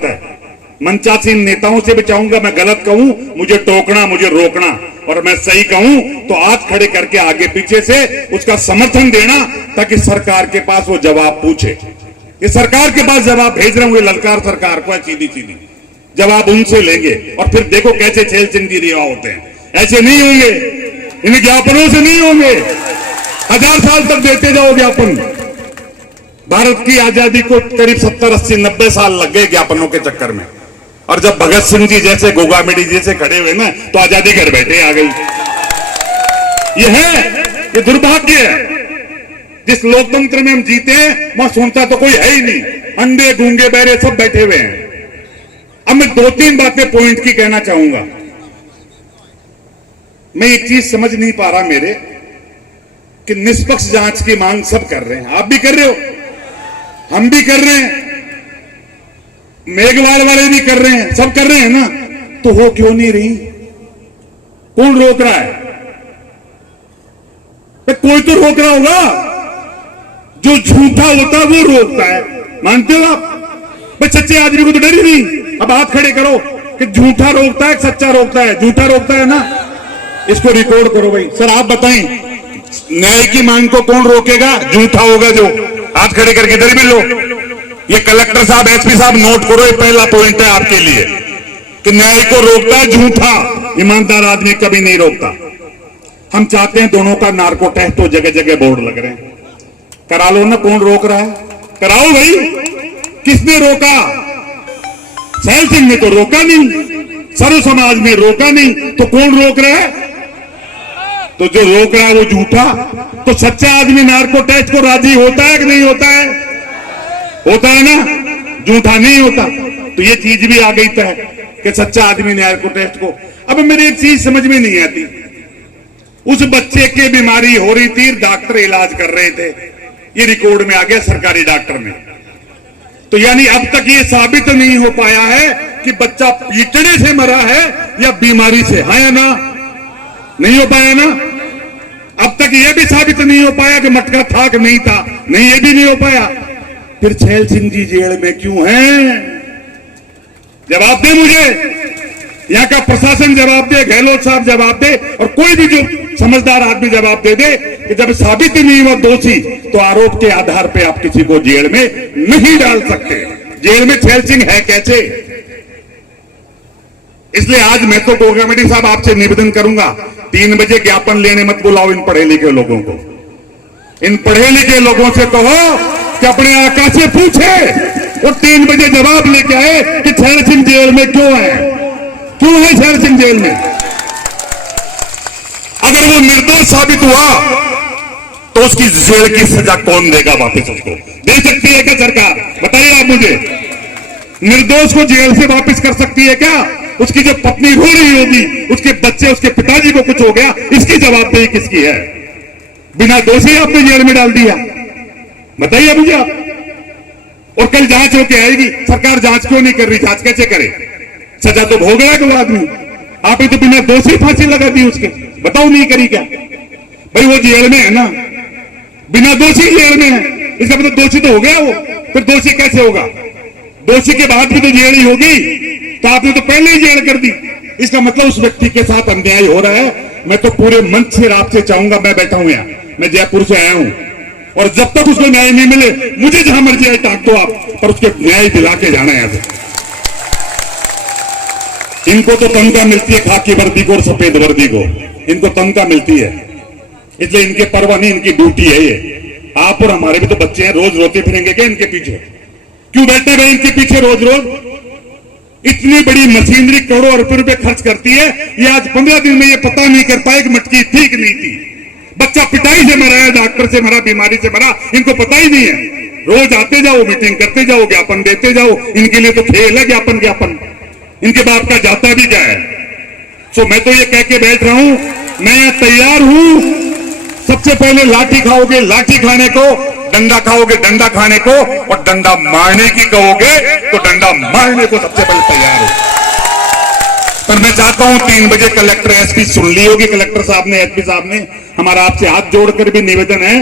बात है। मंचासीन नेताओं से भी चाहूंगा, मैं गलत कहूं मुझे टोकना, मुझे रोकना, और मैं सही कहूं तो हाथ खड़े करके आगे पीछे से उसका समर्थन देना, ताकि सरकार के पास वो जवाब पूछे। ये सरकार के पास जवाब भेज रहा हूं, ये ललकार सरकार को है, सीधी सीधी जवाब उनसे लेंगे। और फिर देखो कैसे छेल सिंह रिवा होते हैं। ऐसे नहीं होंगे, इन ज्ञापनों से नहीं होंगे। 1000 साल तक देते जाओ ज्ञापन। भारत की आजादी को करीब 70, 80, 90 साल लग गए ज्ञापनों के चक्कर में, और जब भगत सिंह जी जैसे, गोगा मेडी जैसे खड़े हुए ना, तो आजादी घर बैठे आ गई। ये दुर्भाग्य है। जिस लोकतंत्र में हम जीते हैं वहां सुनता तो कोई है ही नहीं, अंधे गूंगे बहरे सब बैठे हुए हैं। अब मैं 2-3 बातें पॉइंट की कहना चाहूंगा। मैं एक चीज समझ नहीं पा रहा मेरे, कि निष्पक्ष जांच की मांग सब कर रहे हैं, आप भी कर रहे हो, हम भी कर रहे हैं, मेघवाल वाले भी कर रहे हैं, सब कर रहे हैं ना, तो हो क्यों नहीं रही? कौन रोक रहा है? कोई तो रोक रहा होगा। जो झूठा होता है वो रोकता है, मानते हो आप? भाई सच्चे आदमी को तो डर ही नहीं। अब हाथ खड़े करो कि झूठा रोकता है, सच्चा रोकता है। झूठा रोकता है ना, इसको रिकॉर्ड करो भाई। सर आप बताएं, न्याय की मांग को कौन रोकेगा? झूठा होगा जो। हाथ खड़े करके इधर भी लो। ये कलेक्टर साहब, एसपी साहब नोट करो, ये पहला पॉइंट है आपके लिए, कि न्याय को रोकता है झूठा, ईमानदार आदमी कभी नहीं रोकता। हम चाहते हैं दोनों का नार्को टेस्ट हो, जगह जगह बोर्ड लग रहे हैं, करा लो ना। कौन रोक रहा है? कराओ भाई। किसने रोका? छेल सिंह ने तो रोका नहीं, सर्व समाज ने रोका नहीं, तो कौन रोक रहा है? तो जो रोक रहा है वो झूठा। तो सच्चा आदमी नार्को टेस्ट को राजी होता है कि नहीं होता है? होता है ना, झूठा नहीं होता। तो ये चीज भी आ गई तय कि सच्चा आदमी नार्को टेस्ट को। अब मेरी एक चीज समझ में नहीं आती, उस बच्चे की बीमारी हो रही थी, डॉक्टर इलाज कर रहे थे, ये रिकॉर्ड में आ गया सरकारी डॉक्टर में। तो यानी अब तक ये साबित नहीं हो पाया है कि बच्चा पीटने से मरा है या बीमारी से, है या ना? नहीं हो पाया ना। अब तक ये भी साबित नहीं हो पाया कि मटका था कि नहीं था, नहीं, ये भी नहीं हो पाया। फिर छेल सिंह जी जेल में क्यों हैं? जवाब दे मुझे, यहां का प्रशासन जवाब दे, गहलोत साहब जवाब दे, और कोई भी जो समझदार आदमी जवाब दे दे कि जब साबित ही नहीं हुआ दोषी, तो आरोप के आधार पे आप किसी को जेल में नहीं डाल सकते। जेल में छेल सिंह है कैसे? इसलिए आज मैं तो गोगा मेडी साहब आपसे निवेदन करूंगा, 3 बजे ज्ञापन लेने मत बुलाओ इन पढ़े लिखे लोगों को। इन पढ़े लिखे लोगों से कहो कि अपने आका से पूछे, और 3 बजे जवाब लेके आए कि छेल सिंह जेल में क्यों है, क्यों है छेल सिंह जेल में। अगर वो निर्दोष साबित हुआ तो उसकी जेल की सजा कौन देगा वापस? उसको दे सकती है क्या सरकार? बताइए आप मुझे। निर्दोष को जेल से वापस कर सकती है क्या? उसकी जो पत्नी रो रही होगी, उसके बच्चे, उसके पिताजी को कुछ हो गया, इसकी जवाबदेही किसकी है? बिना दोषी आपने जेल में डाल दिया, बताइए मुझे आप। और कल जांच होके आएगी, सरकार जांच क्यों नहीं कर रही? जांच कैसे करे? सजा तो भोग रहा है वो आदमी, आपने तो बिना दोषी फांसी लगा दी उसके, बताओ नहीं करी क्या? भाई वो जेल में है ना, बिना दोषी जेल में है, इसका मतलब दोषी तो हो गया वो। फिर दोषी कैसे होगा? दोषी के बाद भी तो जेल ही होगी, तो आपने तो पहले ही जेल कर दी। इसका मतलब उस व्यक्ति के साथ अन्याय हो रहा है। मैं तो पूरे मंच से आपसे चाहूंगा, मैं बैठा हूं यहाँ, मैं जयपुर से आया हूं, और जब तक उसको न्याय नहीं मिले, मुझे जहां मर्जी आए टांग दो आप, पर उसके न्याय दिला के जाना है। इनको तो तनख्वाह मिलती है खाकी वर्दी को और सफेद वर्दी को, इनको तनख्वाह मिलती है, इसलिए इनके परवाह नहीं, इनकी ड्यूटी है ये। आप और हमारे भी तो बच्चे हैं, रोज रोते फिरेंगे क्या इनके पीछे? क्यों बैठे गए इनके पीछे रोज रोज? इतनी बड़ी मशीनरी करोड़ों रुपए खर्च करती है, ये आज 15 दिन में ये पता नहीं कर पाए कि मटकी थी कि नहीं थी। बच्चा पिटाई से मरा है, डॉक्टर से मरा, बीमारी से मरा, इनको पता ही नहीं है। रोज आते जाओ, मीटिंग करते जाओ, ज्ञापन देते जाओ, इनके लिए तो खेल है ज्ञापन ज्ञापन। इनके बाप का जाता भी क्या है? सो मैं तो ये कह के बैठ रहा हूं, मैं तैयार हूं। सबसे पहले लाठी खाओगे, लाठी खाने को, डंडा खाओगे, डंडा खाने को, और डंडा मारने की कहोगे तो डंडा मारने को सबसे पहले तैयार हो। पर मैं चाहता हूं 3 बजे कलेक्टर, एसपी सुन ली होगी कलेक्टर साहब ने, एसपी साहब ने। हमारा आपसे हाथ जोड़कर भी निवेदन है